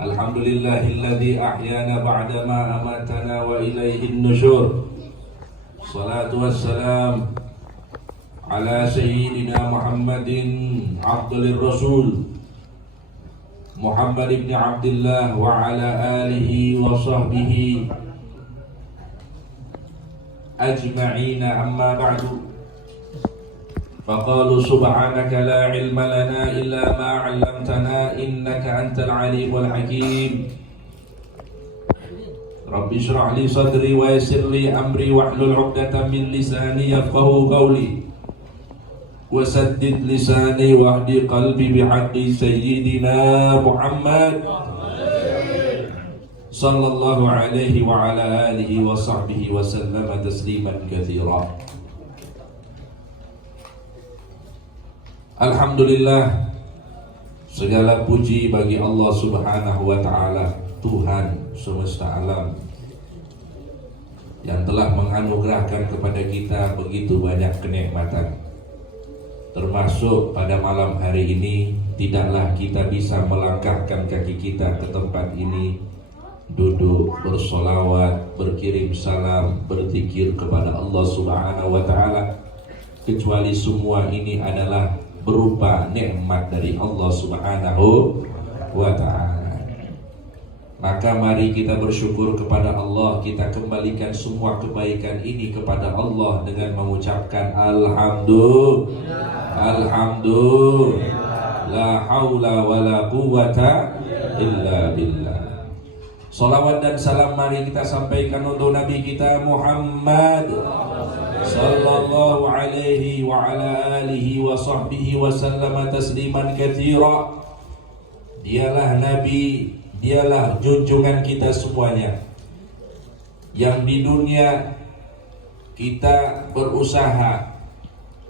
Alhamdulillahilladzi ahyana ba'dama amatana wa ilaihin nusyur. Salatu wassalam ala sayyidina Muhammadin afdalir rasul Muhammad ibn Abdullah wa ala alihi wa sahbihi ajma'ina, amma ba'du. Faqalu subhanaka la ilma lana illa ma 'allamtana innaka antal alimul hakim. Rabbi shrah li sadri wa yassir li amri wahlul 'uqdatam min lisani yafqahu qawli wa saddid lisani wahdi qalbi bihaqqi sayyidina Muhammad sallallahu alaihi wa ala alihi wa sahbihi wa sallama tasliman katsira. Alhamdulillah, segala puji bagi Allah Subhanahu wa ta'ala, Tuhan semesta alam, yang telah menganugerahkan kepada kita begitu banyak kenikmatan. Termasuk pada malam hari ini, tidaklah kita bisa melangkahkan kaki kita ke tempat ini, duduk, bersolawat, berkirim salam, berzikir kepada Allah Subhanahu wa ta'ala, kecuali semua ini adalah berupa nikmat dari Allah Subhanahu wa ta'ala. Maka mari kita bersyukur kepada Allah, kita kembalikan semua kebaikan ini kepada Allah dengan mengucapkan Alhamdulillah, la haula wa la quwwata illa billah. Salawat dan salam mari kita sampaikan untuk Nabi kita Muhammad sallallahu alaihi wa ala alihi wa sahbihi wa sallama tasliman katsira. Dialah Nabi, dialah junjungan kita semuanya, yang di dunia kita berusaha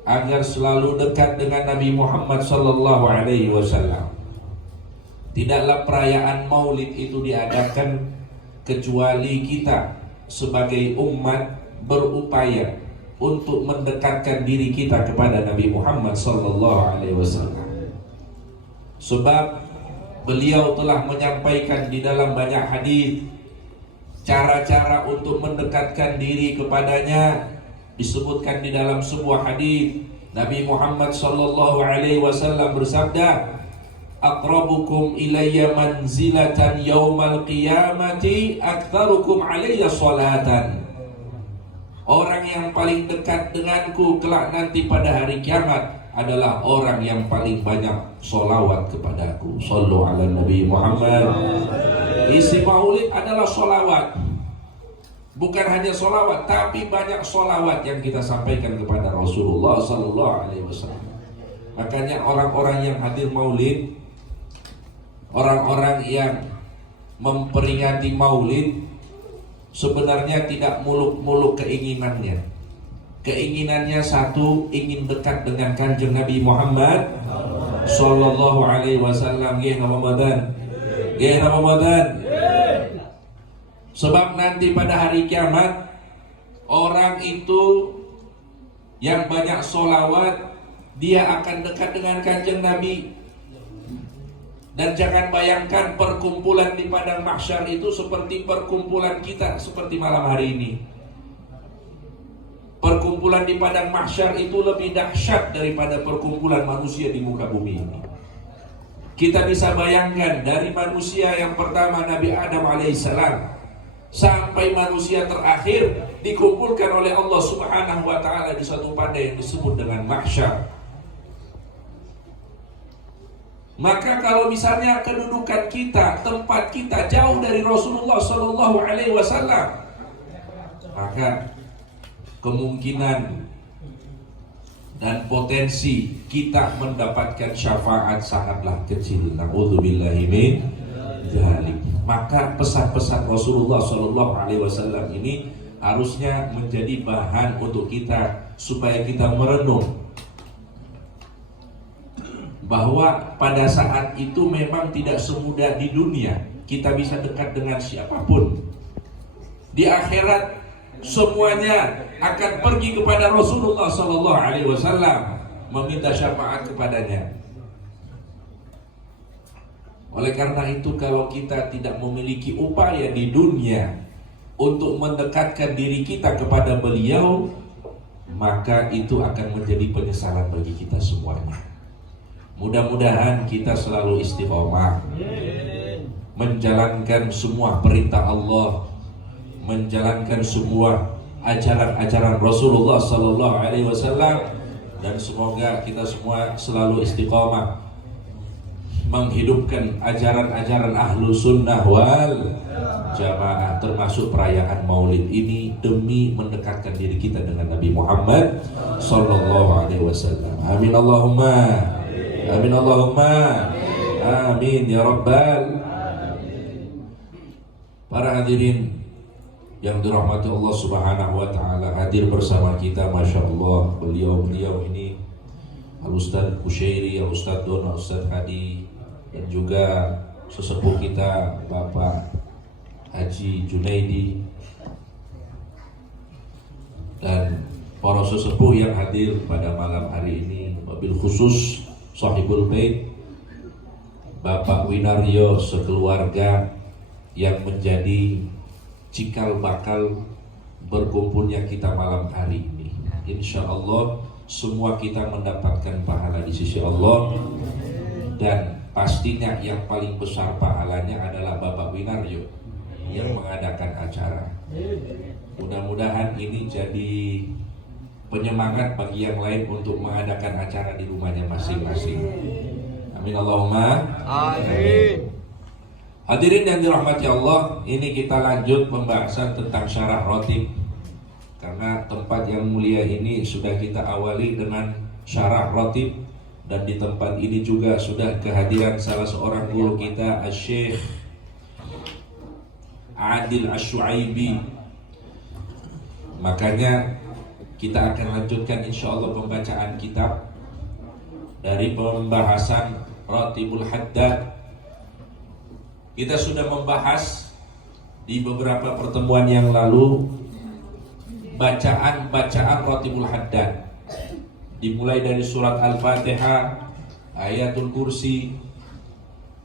agar selalu dekat dengan Nabi Muhammad sallallahu alaihi wasallam. Tidaklah perayaan Maulid itu diadakan kecuali kita sebagai umat berupaya untuk mendekatkan diri kita kepada Nabi Muhammad sallallahu alaihi wasallam. Sebab beliau telah menyampaikan di dalam banyak hadis cara-cara untuk mendekatkan diri kepadanya. Disebutkan di dalam sebuah hadis, Nabi Muhammad sallallahu alaihi wasallam bersabda, "Aqrabukum ilayya manzilatan yaumal qiyamati aktsarukum alayya salatan." Orang yang paling dekat denganku kelak nanti pada hari kiamat adalah orang yang paling banyak solawat kepadaku. Sallu ala Nabi Muhammad. Isi maulid adalah solawat. Bukan hanya solawat, tapi banyak solawat yang kita sampaikan kepada Rasulullah sallallahu alaihi wasallam. Makanya orang-orang yang hadir maulid, orang-orang yang memperingati maulid, sebenarnya tidak muluk-muluk keinginannya. Keinginannya satu, ingin dekat dengan kanjeng Nabi Muhammad sallallahu alaihi wasallam. Ramadan. Sebab nanti pada hari kiamat, orang itu yang banyak solawat, dia akan dekat dengan kanjeng Nabi. Dan jangan bayangkan perkumpulan di padang mahsyar itu seperti perkumpulan kita seperti malam hari ini. Perkumpulan di padang mahsyar itu lebih dahsyat daripada perkumpulan manusia di muka bumi ini. Kita bisa bayangkan dari manusia yang pertama Nabi Adam alaihissalam sampai manusia terakhir dikumpulkan oleh Allah Subhanahu wa ta'ala di satu padang yang disebut dengan mahsyar. Maka kalau misalnya kedudukan kita, tempat kita jauh dari Rasulullah sallallahu alaihi wasallam, maka kemungkinan dan potensi kita mendapatkan syafaat sangatlah kecil. Na'udzubillahi min dzalik. Maka pesan-pesan Rasulullah sallallahu alaihi wasallam ini harusnya menjadi bahan untuk kita supaya kita merenung bahwa pada saat itu memang tidak semudah di dunia kita bisa dekat dengan siapapun. Di akhirat semuanya akan pergi kepada Rasulullah sallallahu alaihi wasallam meminta syafaat kepadanya. Oleh karena itu, kalau kita tidak memiliki upaya di dunia untuk mendekatkan diri kita kepada beliau, maka itu akan menjadi penyesalan bagi kita semuanya. Mudah-mudahan kita selalu istiqomah menjalankan semua perintah Allah, menjalankan semua ajaran-ajaran Rasulullah Sallallahu Alaihi Wasallam, dan semoga kita semua selalu istiqomah menghidupkan ajaran-ajaran ahlu sunnah wal jamaah, termasuk perayaan maulid ini demi mendekatkan diri kita dengan Nabi Muhammad Sallallahu Alaihi Wasallam. Amin Allahumma, amin Allahumma, amin ya Rabbal. Para hadirin yang dirahmati Allah Subhanahu wa Ta'ala, hadir bersama kita, Masya Allah, beliau-beliau ini Al-Ustadz Kushairi, Al-Ustadz Don, Al-Ustadz Hadi, dan juga sesepuh kita Bapak Haji Junaidi, dan para sesepuh yang hadir pada malam hari ini, wabil khusus Sahibul Bait Bapak Winaryo sekeluarga yang menjadi cikal bakal berkumpulnya kita malam hari ini. Insya Allah semua kita mendapatkan pahala di sisi Allah, dan pastinya yang paling besar pahalanya adalah Bapak Winaryo yang mengadakan acara. Mudah-mudahan ini jadi penyemangat bagi yang lain untuk mengadakan acara di rumahnya masing-masing. Amin Allahumma amin. Hadirin yang dirahmati Allah, ini kita lanjut pembahasan tentang syarah rotib. Karena tempat yang mulia ini sudah kita awali dengan syarah rotib, dan di tempat ini juga sudah kehadiran salah seorang guru kita, Syekh Adil Asy-Syuaibi. Makanya kita akan lanjutkan insya Allah pembacaan kitab dari pembahasan Rotibul Haddad. Kita sudah membahas di beberapa pertemuan yang lalu bacaan-bacaan Rotibul Haddad, dimulai dari surat Al-Fatihah, Ayatul Kursi,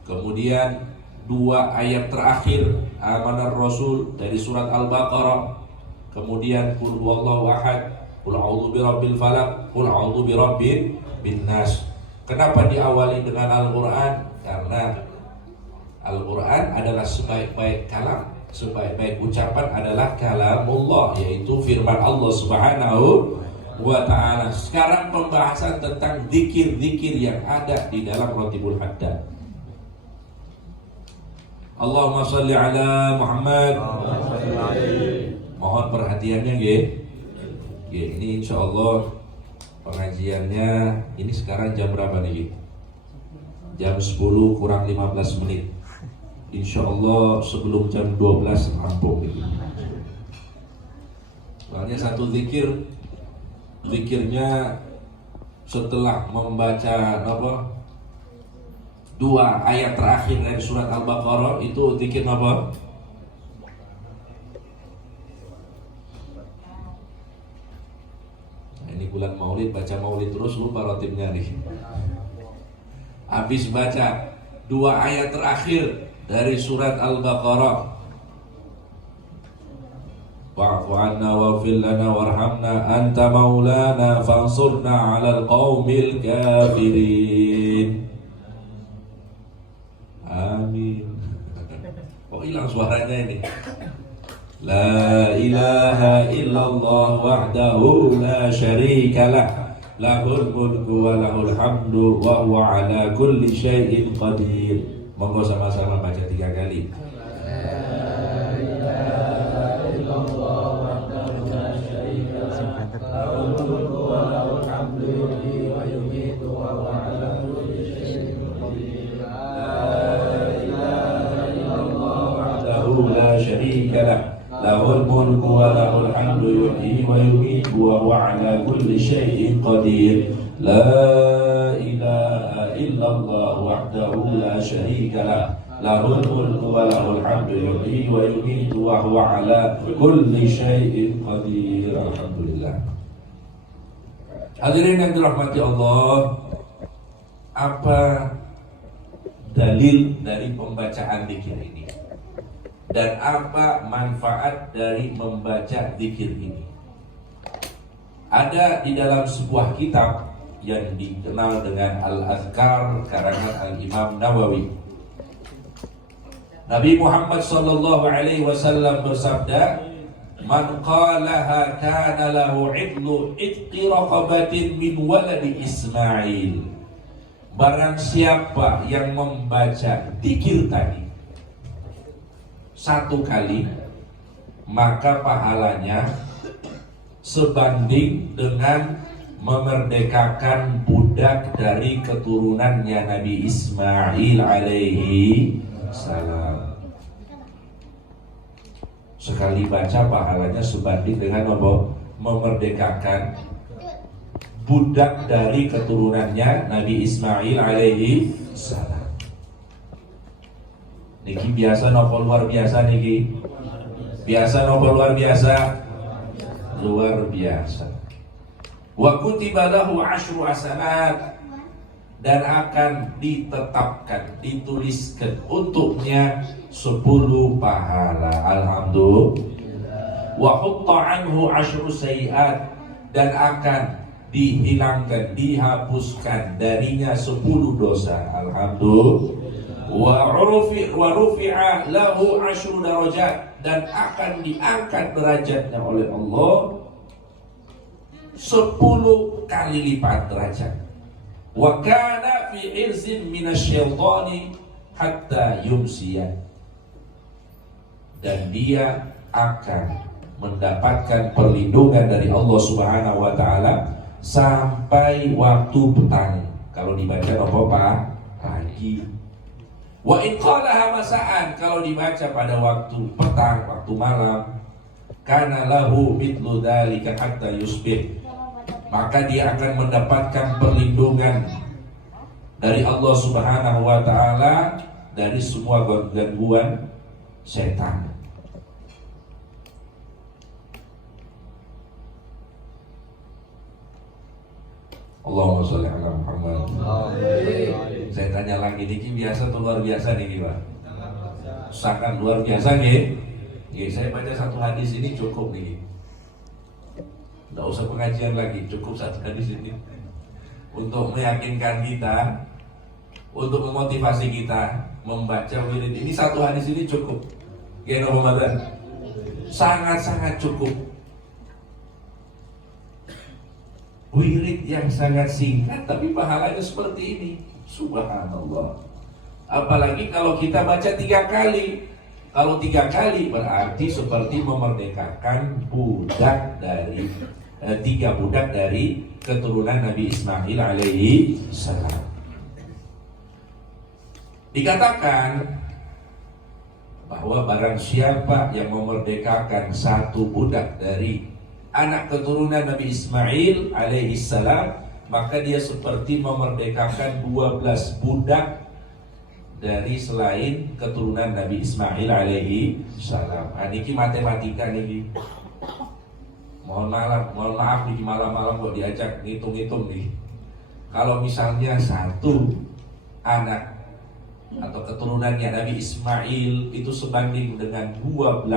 kemudian 2 ayat terakhir Amanar Rasul dari surat Al-Baqarah, kemudian Qul huwallahu ahad, Qul a'udzu birabbil falaq, Qul a'udzu birabbin nas. Kenapa diawali dengan Al-Qur'an? Karena Al-Quran adalah sebaik-baik kalam, sebaik-baik ucapan adalah kalamullah, yaitu firman Allah Subhanahu wa Ta'ala. Sekarang pembahasan tentang zikir-zikir yang ada di dalam Rotibul Haddad. Allahumma sholli ala Muhammad. Mohon perhatiannya ya. Ini insya Allah pengajiannya ini sekarang jam berapa nih? Jam 10 kurang 15 menit. Insya Allah sebelum jam 12 rampung. Soalnya satu zikirnya setelah membaca 2 ayat terakhir dari surat Al-Baqarah, itu zikir apa? Nah, ini bulan Maulid, baca Maulid terus lupa rotibnya nih. Habis baca 2 ayat terakhir dari surat Al-Baqarah, wa'fu 'anna waghfir lana warhamna anta maulana fansurna 'alal qaumil kafirin. Amin. Kok hilang suaranya ini? La ilaha illallah wahdahu la syarika lah, lahul mulku wa lahul hamdu wa huwa ala kulli syai'in qadir. Monggo sama-sama baca 3 kali. La ilaha illallah wahdahu la syarika lah, lahul mulku wa lahul hamdu yuhyi wa yumiitu wa huwa ala kulli syai'in qadir. La ilaha illallah wahdahu la syarika lah, lahul mulku wa lahul hamdu yuhyi wa yumiitu wa huwa ala kulli syai'in qadir. La ilaha illallah wahdahu la syarika lah, lahul mulku wa lahul hamdu yuhyi wa yumiitu wa huwa ala kulli syai'in qadir. Alhamdulillah. Hadirin yang dirahmati Allah, apa dalil dari pembacaan zikir ini dan apa manfaat dari membaca zikir ini. Ada di dalam sebuah kitab yang dikenal dengan Al-Azkar karangan Al-Imam Nawawi. Nabi Muhammad sallallahu alaihi wasallam bersabda, "Man qalaha kana lahu 'idlu itqi raqabatin min waladi Ismail." Barang siapa yang membaca zikir tadi satu kali, maka pahalanya sebanding dengan memerdekakan budak dari keturunannya Nabi Ismail alaihi salam. Sekali baca pahalanya sebanding dengan apa? Memerdekakan budak dari keturunannya Nabi Ismail alaihi salam. Niki biasa nopo luar biasa niki. Biasa nopo luar biasa. Luar biasa. Wa kutiba lahu 10 hasanat, dan akan ditetapkan, dituliskan untuknya 10 pahala. Alhamdulillah. Wa hutta anhu 10 sayiat, dan akan dihilangkan, dihapuskan darinya 10 dosa. Alhamdulillah. Wa rufi'a lahu 10 darajat, dan akan diangkat derajatnya oleh Allah 10 kali lipat derajat. Wa kana fi irzin minasyaitani hatta yumsiya, dan dia akan mendapatkan perlindungan dari Allah Subhanahu wa taala sampai waktu petang. Kalau dibaca apa pagi. Wa in qalaha masa'an, kalau dibaca pada waktu petang, waktu malam, kana lahu mithlu dzalika hatta yusbih, maka dia akan mendapatkan perlindungan dari Allah Subhanahu wa taala dari semua gangguan setan. Allahumma sholli ala Muhammad. Saya tanya lagi, niki biasa atau luar biasa niki, Pak? Sangat luar biasa nggih. Saya baca satu hadis ini cukup nih. Tidak usah pengajian lagi, cukup satu hadis ini untuk meyakinkan kita, untuk memotivasi kita membaca wirid ini. Satu hadis ini cukup. Ya Ramadan, sangat-sangat cukup. Wirid yang sangat singkat tapi pahalanya seperti ini. Subhanallah. Apalagi kalau kita baca 3 kali. Kalau 3 kali berarti seperti memerdekakan budak dari 3 budak dari keturunan Nabi Ismail alaihi salam. Dikatakan bahwa barang siapa yang memerdekakan 1 budak dari anak keturunan Nabi Ismail alaihi salam, maka dia seperti memerdekakan 12 budak dari selain keturunan Nabi Ismail alaihi salam. Niki matematika niki. Mohon maaf niki malam-malam kok diajak ngitung-ngitung nih. Kalau misalnya 1 anak atau keturunannya Nabi Ismail itu sebanding dengan 12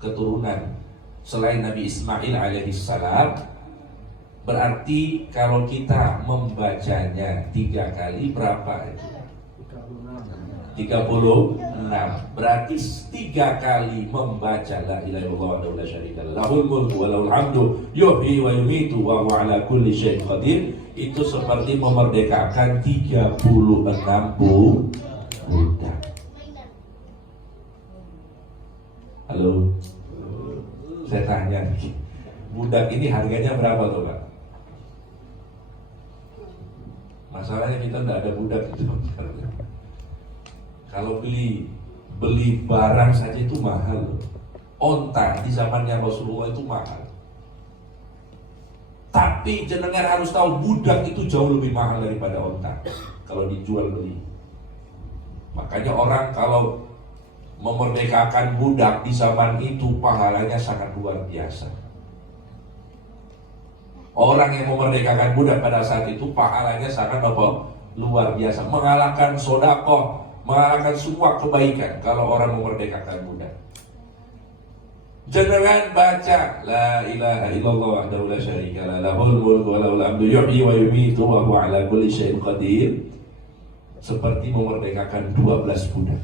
keturunan selain Nabi Ismail alaihi salam, berarti kalau kita membacanya 3 kali berapa itu? 36. Berarti 3 kali membaca la ilaha illallah wa la syarika lahul mulku wa lahul hamdu yuhyi wa yumiitu wa huwa ala kulli syai'in qadir, itu seperti memerdekakan 36 budak. Halo. Saya tanya, budak ini harganya berapa tuh Pak? Masalahnya kita tidak ada budak itu. Kalau beli barang saja itu mahal. Onta di zamannya Rasulullah itu mahal. Tapi jenengan harus tahu budak itu jauh lebih mahal daripada onta kalau dijual beli. Makanya orang kalau memerdekakan budak di zaman itu pahalanya sangat luar biasa. Orang yang memerdekakan budak pada saat itu pahalanya sangat luar biasa, mengalahkan sedekah, mengalahkan semua kebaikan kalau orang memerdekakan budak. Jenengan baca la ilaha illallah wahdahu la syarika lah, lahul mulku wa lahul hamdu yuhyi wa yumiitu wa huwa ala kulli syai'in qadir, seperti memerdekakan 12 budak.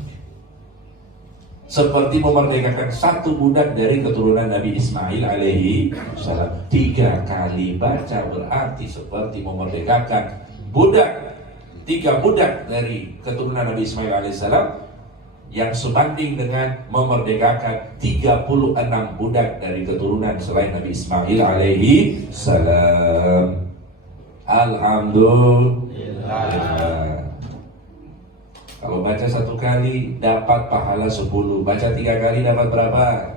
Seperti memerdekakan satu budak dari keturunan Nabi Ismail alaihi salam. 3 kali baca berarti seperti memerdekakan budak, 3 budak dari keturunan Nabi Ismail alaihi salam, yang sebanding dengan memerdekakan 36 budak dari keturunan selain Nabi Ismail alaihi salam. Alhamdulillah. Kalau baca 1 kali dapat pahala 10, baca 3 kali dapat berapa?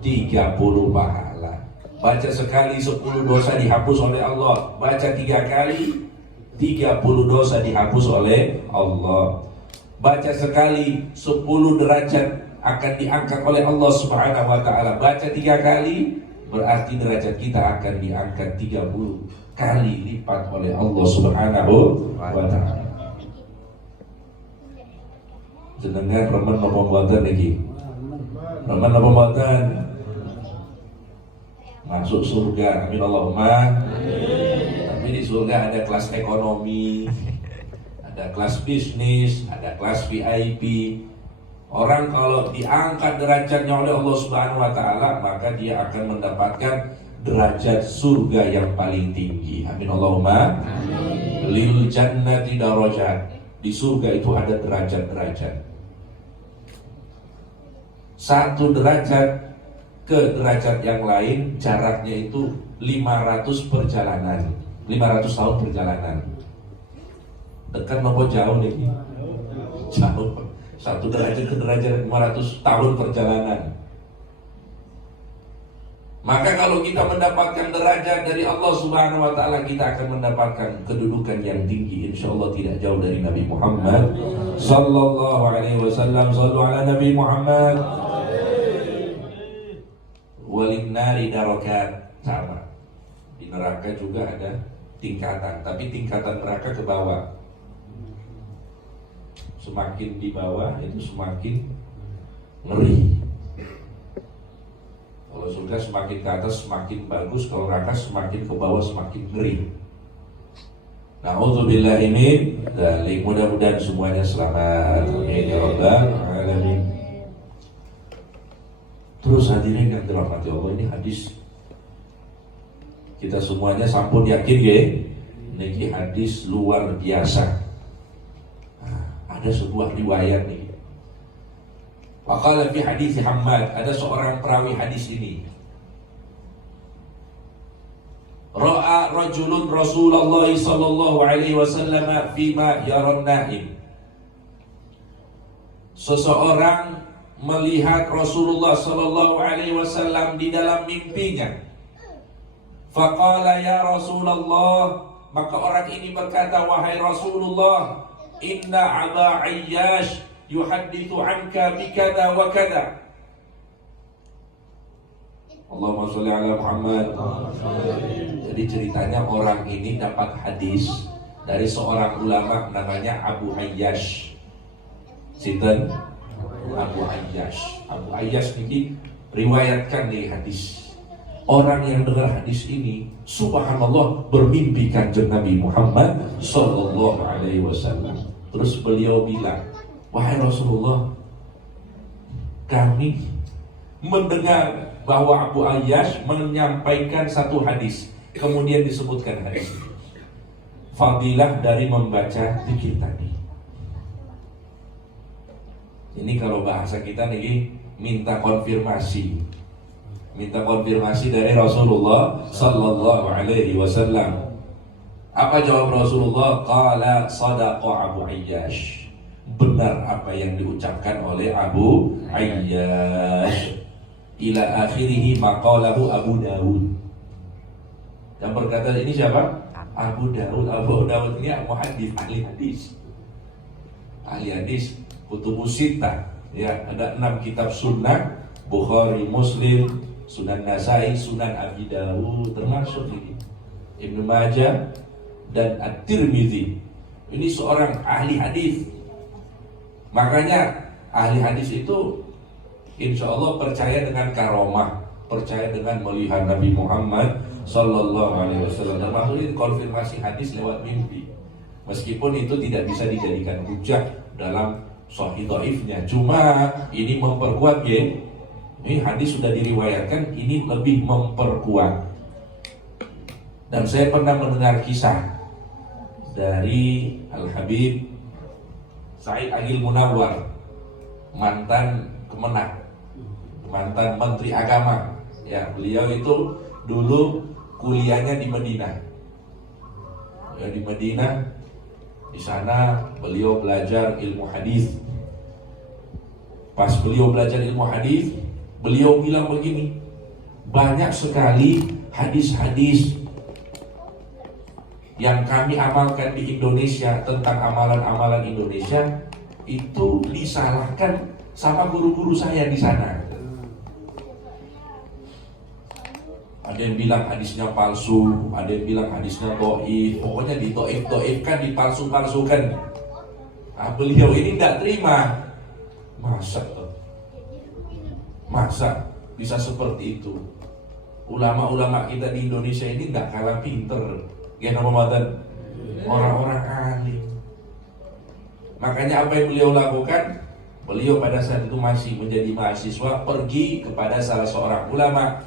30 pahala. Baca sekali 10 dosa dihapus oleh Allah. Baca 3 kali 30 dosa dihapus oleh Allah. Baca sekali 10 derajat akan diangkat oleh Allah Subhanahu wa taala. Baca 3 kali berarti derajat kita akan diangkat 30 kali lipat oleh Allah Subhanahu wa taala. Jenengan remen napa mboten niki? Remen napa mboten? Masuk surga, amin Allahumma. Tapi di surga ada kelas ekonomi, ada kelas bisnis, ada kelas VIP. Orang kalau diangkat derajatnya oleh Allah Subhanahu wa taala, maka dia akan mendapatkan derajat surga yang paling tinggi. Amin Allahumma. Lil jannati darajat. Di surga itu ada derajat-derajat. 1 derajat ke derajat yang lain jaraknya itu 500 perjalanan. 500 tahun perjalanan. Dekat nopo jauh nih? Jauh. 1 derajat ke derajat 500 tahun perjalanan. Maka kalau kita mendapatkan derajat dari Allah Subhanahu wa taala, kita akan mendapatkan kedudukan yang tinggi, insyaallah tidak jauh dari Nabi Muhammad sallallahu alaihi wasallam. Shallu ala Nabi Muhammad. Walin nari darakat, sama. Di neraka juga ada tingkatan, tapi tingkatan neraka ke bawah. Semakin di bawah itu semakin ngeri. Kalau surga semakin ke atas semakin bagus, kalau neraka semakin ke bawah semakin ngeri. Na'udzubillahi min dzalik. Mudah-mudahan semuanya selamat. Amin ya rabbal alamin. Terus hadirin yang dirahmati Allah, ini hadis kita semuanya sampun yakin ya, ini hadis luar biasa. Nah, ada sebuah riwayat nih. Waqala fi hadis Hammad, ada seorang perawi hadis ini. Ra'a rajulun Rasulullah sallallahu alaihi wasallam fima yaran naim. Seseorang melihat Rasulullah sallallahu alaihi wasallam di dalam mimpinya. Faqala ya Rasulullah, maka orang ini berkata, wahai Rasulullah, inna Aba Ayyash yuhaddithu anka bikada wa kada. Allahumma sholli ala Muhammad. Jadi ceritanya orang ini dapat hadis dari seorang ulama namanya Abu Ayyash. Sinten? Abu Ayyash. Abu Ayyash ini riwayatkan di hadis. Orang yang dengar hadis ini, subhanallah, bermimpi kanjeng Nabi Muhammad sallallahu alaihi wasallam. Terus beliau bilang, wahai Rasulullah, kami mendengar bahwa Abu Ayyash menyampaikan satu hadis. Kemudian disebutkan hadis ini, fadilah dari membaca zikir tadi. Ini kalau bahasa kita nih, minta konfirmasi. Minta konfirmasi dari Rasulullah sallallahu alaihi wasallam. Apa jawab Rasulullah? Qala sadaqa Abu Ayyash. Benar apa yang diucapkan oleh Abu Ayyash. Ila akhirih maqalahu Abu Dawud. Yang berkata ini siapa? Abu Dawud. Abu Dawud ini muhaddits, ahli hadis. Ahli hadis kutubus sittah, ya, ada 6 kitab sunnah, Bukhari, Muslim, Sunan Nasai, Sunan Abi Dawud, termasuk ini Ibnu Majah dan At-Tirmidzi. Ini seorang ahli hadis. Makanya ahli hadis itu insya Allah percaya dengan karomah, percaya dengan melihat Nabi Muhammad Sallallahu Alaihi Wasallam. Termasuk ini konfirmasi hadis lewat mimpi. Meskipun itu tidak bisa dijadikan hujah dalam sahih dhaifnya. Cuma ini memperkuat ya. Ini hadis sudah diriwayatkan, ini lebih memperkuat. Dan saya pernah mendengar kisah dari Al-Habib Said Agil Munawar, mantan Kemenak, mantan Menteri Agama. Ya, beliau itu dulu kuliahnya di Madinah. Ya, di Madinah, di sana beliau belajar ilmu hadis. Pas beliau belajar ilmu hadis, beliau bilang begini, banyak sekali hadis-hadis yang kami amalkan di Indonesia tentang amalan-amalan Indonesia itu disalahkan sama guru-guru saya di sana. Ada yang bilang hadisnya palsu, ada yang bilang hadisnya dhaif, pokoknya didhaif-dhaifkan, dipalsu-palsukan. Nah, beliau ini tidak terima. Masa bisa seperti itu? Ulama-ulama kita di Indonesia ini tidak kalah pinter, ya namanya orang-orang alim. Makanya apa yang beliau lakukan? Beliau pada saat itu masih menjadi mahasiswa, pergi kepada salah seorang ulama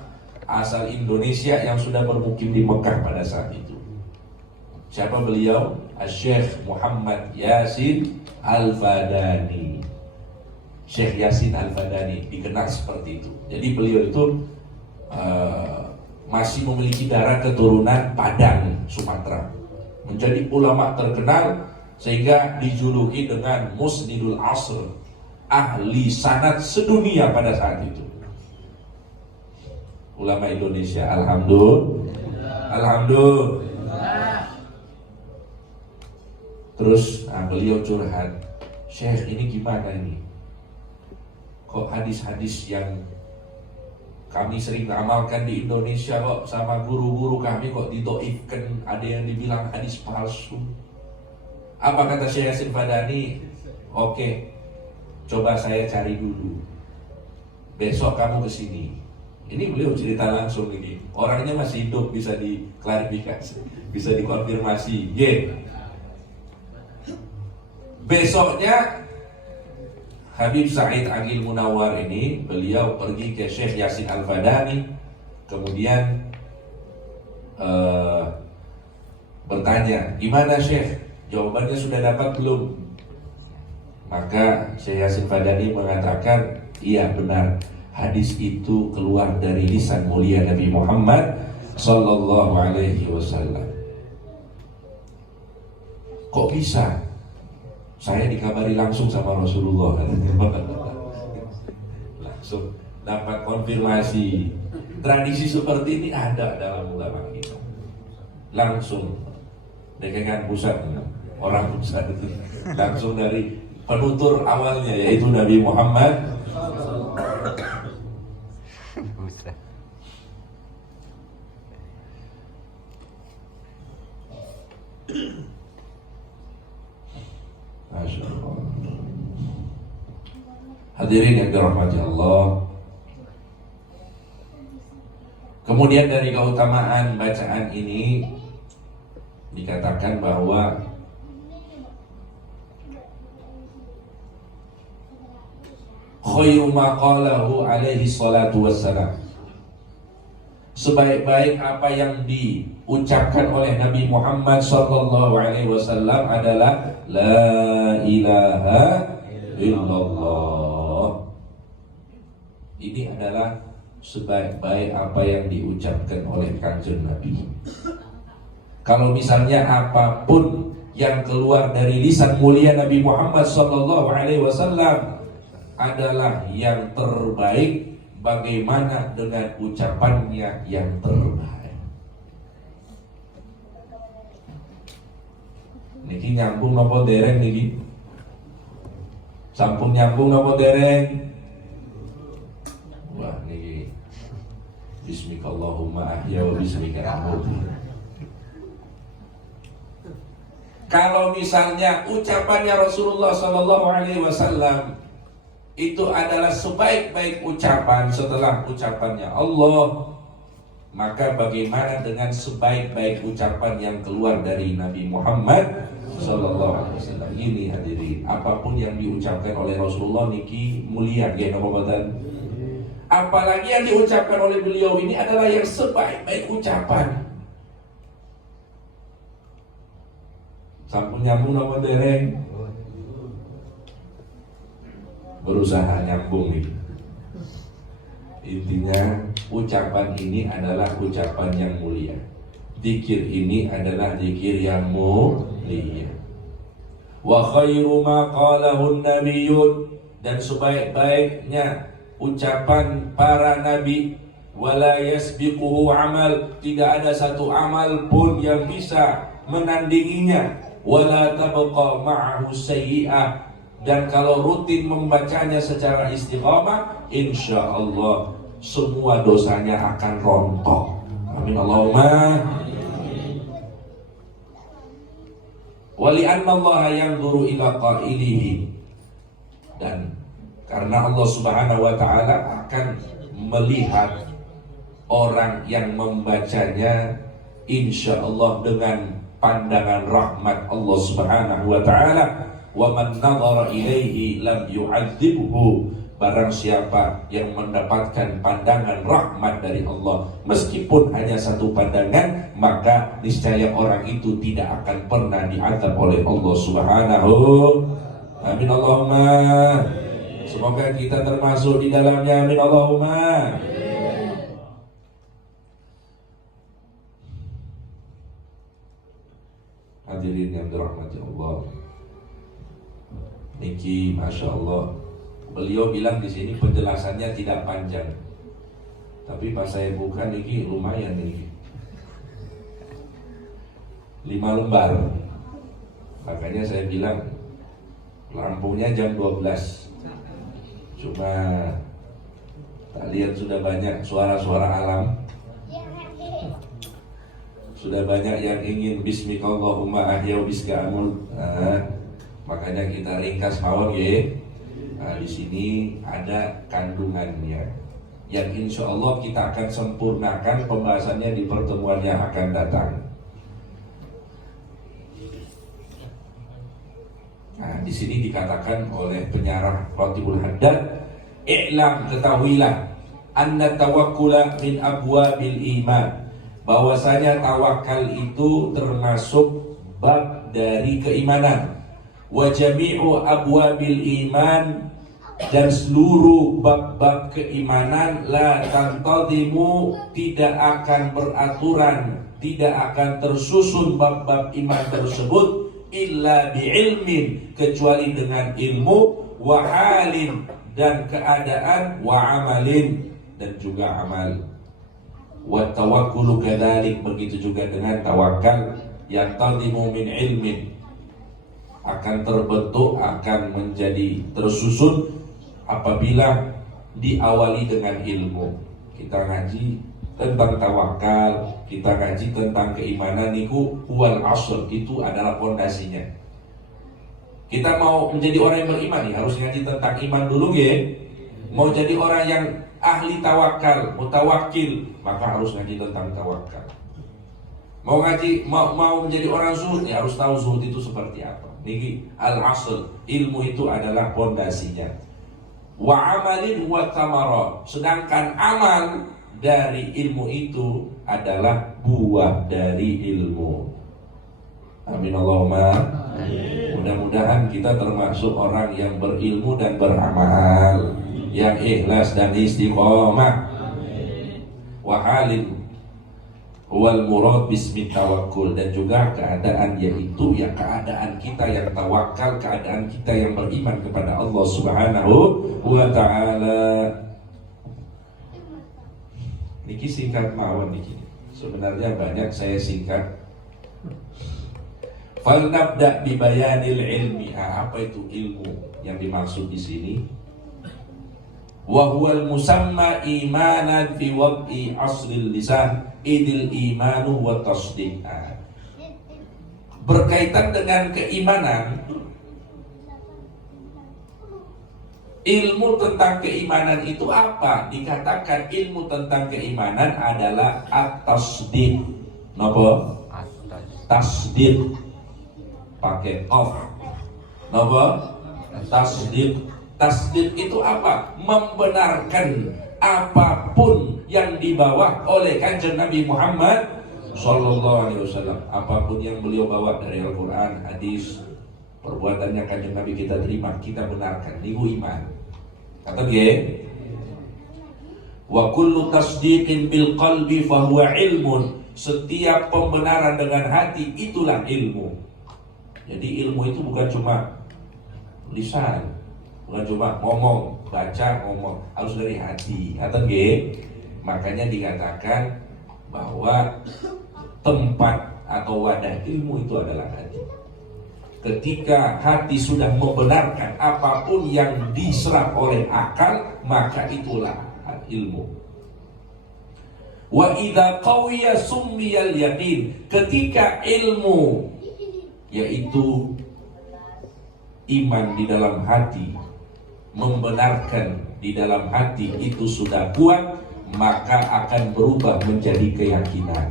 asal Indonesia yang sudah bermukim di Mekah pada saat itu. Siapa beliau? Syekh Muhammad Yasin Al-Fadani. Syekh Yasin Al-Fadani dikenal seperti itu. Jadi beliau itu masih memiliki darah keturunan Padang, Sumatera. Menjadi ulama terkenal sehingga dijuluki dengan Musnidul Asr, ahli sanad sedunia pada saat itu. Ulama Indonesia, alhamdulillah. Terus beliau curhat, Syekh ini gimana ini? Kok hadis-hadis yang kami sering amalkan di Indonesia kok sama guru-guru kami kok didhaifkan, ada yang dibilang hadis palsu. Apa kata Syekh Yasin Fadani? Oke, coba saya cari dulu. Besok kamu kesini. Ini beliau cerita langsung ini. Orangnya masih hidup, bisa diklarifikasi, bisa dikonfirmasi. Besoknya Habib Said Agil Munawar ini, beliau pergi ke Syekh Yasin Al-Fadani, kemudian bertanya, gimana Syekh? Jawabannya sudah dapat belum? Maka Syekh Yasin Fadani mengatakan, iya benar, hadis itu keluar dari lisan mulia Nabi Muhammad Sallallahu Alaihi Wasallam. Kok bisa? Saya dikabari langsung sama Rasulullah. Langsung dapat konfirmasi. Tradisi seperti ini ada dalam ulama kita. Langsung dengan pusat, orang pusat itu langsung dari penutur awalnya, yaitu Nabi Muhammad. Hadirin yang dirahmati Allah. Kemudian dari keutamaan bacaan ini dikatakan bahwa khairu ma qalahu alaihi salatu wassalam, sebaik-baik apa yang diucapkan oleh Nabi Muhammad sallallahu alaihi wasallam adalah la ilaha illallah. Ini adalah sebaik-baik apa yang diucapkan oleh Kanjeng Nabi. Kalau misalnya apapun yang keluar dari lisan mulia Nabi Muhammad sallallahu alaihi wasallam adalah yang terbaik, bagaimana dengan ucapannya yang terbaik. Niki nyambung napa dereng niki? Sampun nyambung napa dereng? Wah niki Bismikallahumma ahya wa bismika amut. Kalau misalnya ucapannya Rasulullah Sallallahu Alaihi Wasallam itu adalah sebaik-baik ucapan setelah ucapannya Allah, maka bagaimana dengan sebaik-baik ucapan yang keluar dari Nabi Muhammad Sallallahu Alaihi Wasallam? Ini hadirin, apapun yang diucapkan oleh Rasulullah niki mulia, apalagi yang diucapkan oleh beliau ini adalah yang sebaik-baik ucapan. Sampun nyambung nama dereng, berusaha nyambung nih. Intinya ucapan ini adalah ucapan yang mulia. Zikir ini adalah zikir yang mulia. Wa khairu ma qalahu nabiyyun, dan sebaik-baiknya ucapan para nabi, wala yasbiquhu amal, tidak ada satu amal pun yang bisa menandinginya. Wala tabqa ma'ahu sayyi'ah, dan kalau rutin membacanya secara istiqamah, insyaallah semua dosanya akan rontok. Amin Allahumma. Wali anna Allah yanzuru ila qailihi, dan karena Allah Subhanahu wa taala akan melihat orang yang membacanya insyaallah dengan pandangan rahmat Allah Subhanahu wa taala. Wa man nadhara ilaihi lam yu'adzibhu, barang siapa yang mendapatkan pandangan rahmat dari Allah meskipun hanya satu pandangan, maka niscaya orang itu tidak akan pernah diazab oleh Allah Subhanahu. Amin Allahumma. Semoga kita termasuk di dalamnya. Amin Allahumma. Hadirin yang dirahmati Allah, niki masya Allah, beliau bilang di sini penjelasannya tidak panjang, tapi pas saya buka niki lumayan niki 5 lembar. Makanya saya bilang lampunya jam 12, cuma tak lihat sudah banyak suara-suara alam. Sudah banyak yang ingin bismikallahumma ahya biska amul. Makanya kita ringkas mawon ya. Di sini ada kandungannya yang insya Allah kita akan sempurnakan pembahasannya di pertemuan yang akan datang. Nah, di sini dikatakan oleh penyarah Ratibul Haddad, "I'lam, ketahuilah, anna tawakkula min abwabil iman." Bahwasanya tawakal itu termasuk bab dari keimanan. Wa jami'u abwabil iman, dan seluruh bab-bab keimanan la tantadimu, tidak akan beraturan, tidak akan tersusun bab-bab iman tersebut illa bi'ilmin, kecuali dengan ilmu, wa halin, dan keadaan, wa amalin, dan juga amal. Wa tawakkulu kadzalik, begitu juga dengan tawakal yang tadimu min ilmin, akan terbentuk, akan menjadi tersusun apabila diawali dengan ilmu. Kita ngaji tentang tawakal, kita ngaji tentang keimanan, niku wal asl, itu adalah pondasinya. Kita mau menjadi orang yang beriman nih, harus ngaji tentang iman dulu ya. Mau jadi orang yang ahli tawakal, mutawakil, maka harus ngaji tentang tawakal. Mau ngaji, mau menjadi orang zuhud, ya harus tahu zuhud itu seperti apa. Niki al-asl, ilmu itu adalah pondasinya. Wa amalin wa thamara, sedangkan amal dari ilmu itu adalah buah dari ilmu. Amin Allahumma. Mudah-mudahan kita termasuk orang yang berilmu dan beramal, yang ikhlas dan istiqomah. Wa halin wal murad bismi tawakkul, dan juga keadaan yaitu ya keadaan kita yang tawakal, keadaan kita yang beriman kepada Allah Subhanahu wa taala. Niki singkat mawon niki. Sebenarnya banyak saya singkat. Fal nabda bi bayanil ilmi. Apa itu ilmu yang dimaksud di sini? Wa huwal musamma imanan fi wad'i aslil lisan idil imanu wa tasdiq. berkaitan dengan keimanan. Ilmu tentang keimanan itu apa? Dikatakan ilmu tentang keimanan adalah at-tasdiq. Napa? Tasdiq. Pakai of. Napa? Tasdiq. Tasdiq itu apa? Membenarkan apapun yang dibawa oleh Kanjeng Nabi Muhammad Sallallahu Alaihi Wasallam. Apapun yang beliau bawa dari Al-Quran, hadis, perbuatannya Kanjeng Nabi kita terima, kita benarkan. Niku iman. Kata dia, wa kullu tasdiqin bil qalbi fahuwa ilmun. Setiap pembenaran dengan hati itulah ilmu. Jadi ilmu itu bukan cuma lisan, bukan cuma ngomong, baca, ngomong, harus dari hati. Kata dia, makanya dikatakan bahwa tempat atau wadah ilmu itu adalah hati. Ketika hati sudah membenarkan apapun yang diserap oleh akal, maka itulah ilmu. Wa idza qawiya summiyal yaqin. Ketika ilmu, yaitu iman di dalam hati, membenarkan di dalam hati itu sudah kuat, maka akan berubah menjadi keyakinan.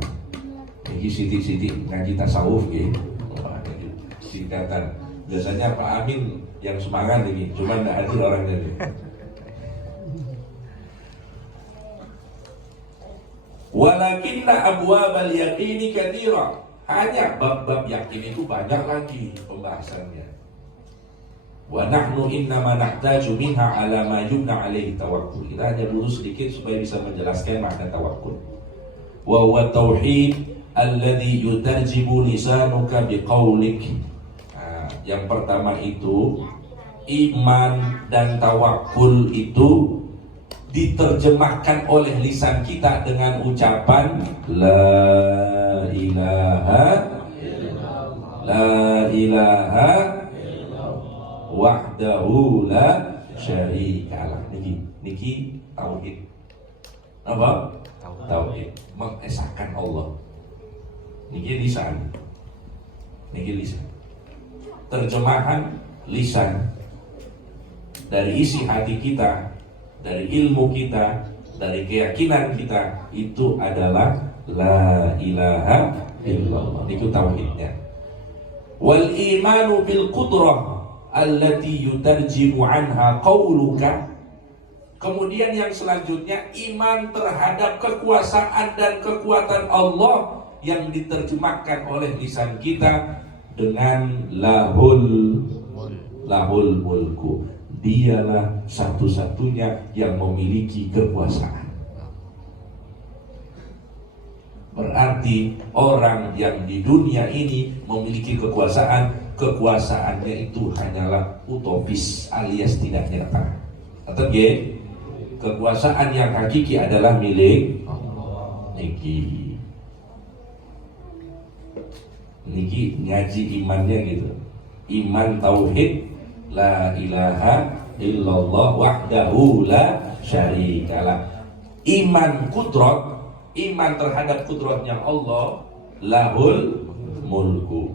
Ini sidik-sidik ngaji tasawuf gitu. Singkatan. Biasanya Pak Amin yang semangat ini, cuma tidak hadir orangnya ini. Walakinna abwabal yaqini katsira. Hanya bab-bab yakin itu banyak lagi pembahasannya. Wa nahnu innama nahtaju minha ala ma yubna alaihi tawakkul. Kita hanya lurus sedikit supaya bisa menjelaskan makna tawakkul. Wa huwa tauhid alladhi yutarjibu lisanuka biqaulik. Yang pertama itu iman dan tawakul itu diterjemahkan oleh lisan kita dengan ucapan la ilaha wahdahu la syarikalah. Niki tauhid. Apa? Tauhid, mengesahkan Allah. Niki lisan. Terjemahan lisan dari isi hati kita, dari ilmu kita, dari keyakinan kita, itu adalah la ilaha illallah. Itu tauhidnya. Wal imanu bil qudrah allati yutarjimu anha qauluka. Kemudian yang selanjutnya iman terhadap kekuasaan dan kekuatan Allah yang diterjemahkan oleh lisan kita dengan lahul mulku. Dialah satu-satunya yang memiliki kekuasaan. Berarti orang yang di dunia ini memiliki kekuasaan, kekuasaannya itu hanyalah utopis alias tidak nyata. Atau kekuasaan yang hakiki adalah milik Niki ngaji imannya gitu. Iman tauhid la ilaha illallah wahdahu la syarikalah. Iman kudrat, iman terhadap kudratnya Allah, lahul mulku.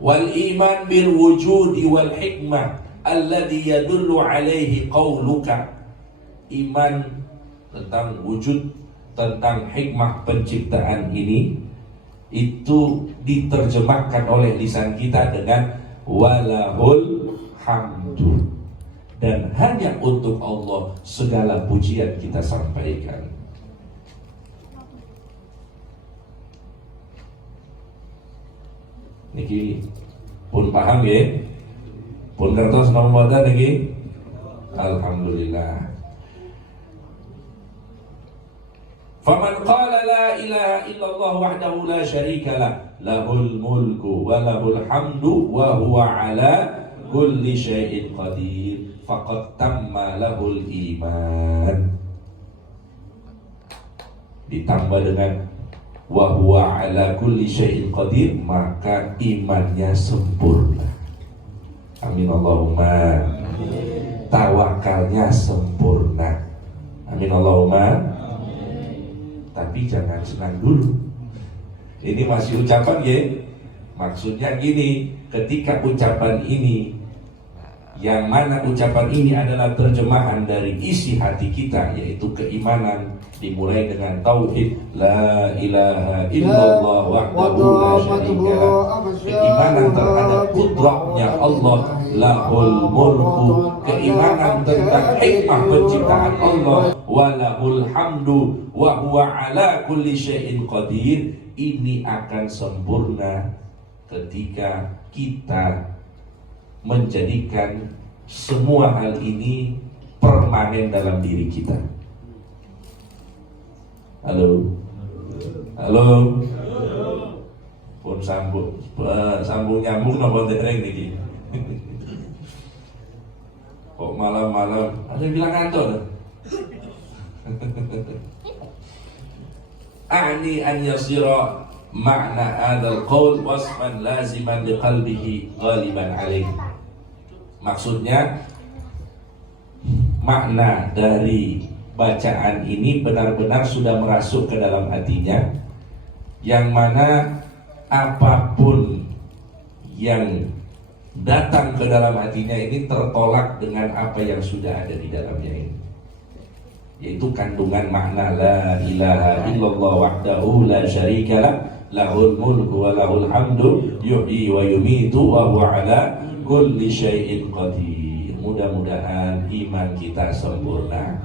Wal iman bil wujudi wal hikmah alladhi yadullu alaihi qauluka. Iman tentang wujud, tentang hikmah penciptaan ini, itu diterjemahkan oleh lisan kita dengan walahul hamdu, dan hanya untuk Allah segala pujian kita sampaikan. Niki pun paham ya, pun ngertos nomor niki. Alhamdulillah. Faman qala la ilaha illallah wahdahu la syarika lah, lahul mulku wa lahul hamdu wa huwa ala kulli syai'in qadir, faqad tamma lahul iman. Ditambah dengan wa huwa ala kulli syai'in qadir, maka imannya sempurna. Amin Allahumma. Tawakalnya sempurna. Amin Allahumma. Tapi jangan senang dulu. Ini masih ucapan ya. Maksudnya gini, ketika ucapan ini, yang mana ucapan ini adalah terjemahan dari isi hati kita, yaitu keimanan, dimulai dengan tauhid la ilaha illallah wahdahu la syarikalah, keimanan terhadap kudrahnya Allah, lahul mulku, keimanan tentang hikmah penciptaan Allah, walahul hamdu wa huwa ala kulli syai'in qadir. Ini akan sempurna ketika kita menjadikan semua hal ini permanen dalam diri kita. Halo, halo, pun sambung nyambung nopo dereng niki. Kok malam-malam ada yang bilang kantor? A'ni an yasira makna hadzal qaul wasfan laziman liqalbihi ghaliban alaih. Maksudnya makna dari bacaan ini benar-benar sudah merasuk ke dalam hatinya, yang mana apapun yang datang ke dalam hatinya ini tertolak dengan apa yang sudah ada di dalamnya ini, yaitu kandungan makna la ilaha illallah wahdahu la syarikalah lahul mulku wa lahul hamdu yuhyi wa yumitu wa huwa ala kulli syai'in qadir. Mudah-mudahan iman kita sempurna.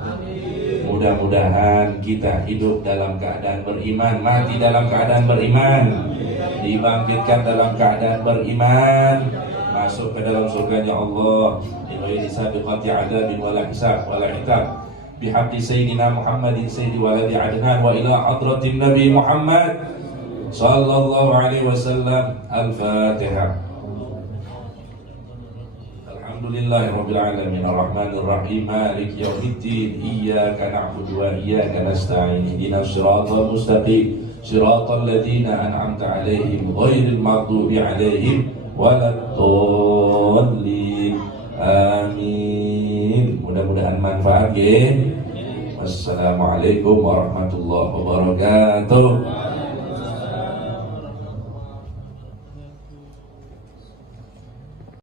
Mudah-mudahan kita hidup dalam keadaan beriman, mati dalam keadaan beriman, dibangkitkan dalam keadaan beriman, masuk ke dalam surganya Allah ghairi sabiqati adzabin wala hisab wala iqab bihaqqi sayyidina Muhammadin sayyidi waladi adnan wa ila hadratin nabi Muhammad sallallahu alaihi wasallam. Al-Fatihah. Alhamdulillahirabbil alamin arrahmanir rahim maliki yaumiddin iyyaka na'budu wa iyyaka nasta'in ihdinas siratal mustaqim siratal ladzina an'amta 'alaihim ghairil maghdubi 'alaihim waladdallin. Amin. Mudah-mudahan manfaat ya. Wassalamualaikum warahmatullahi wabarakatuh.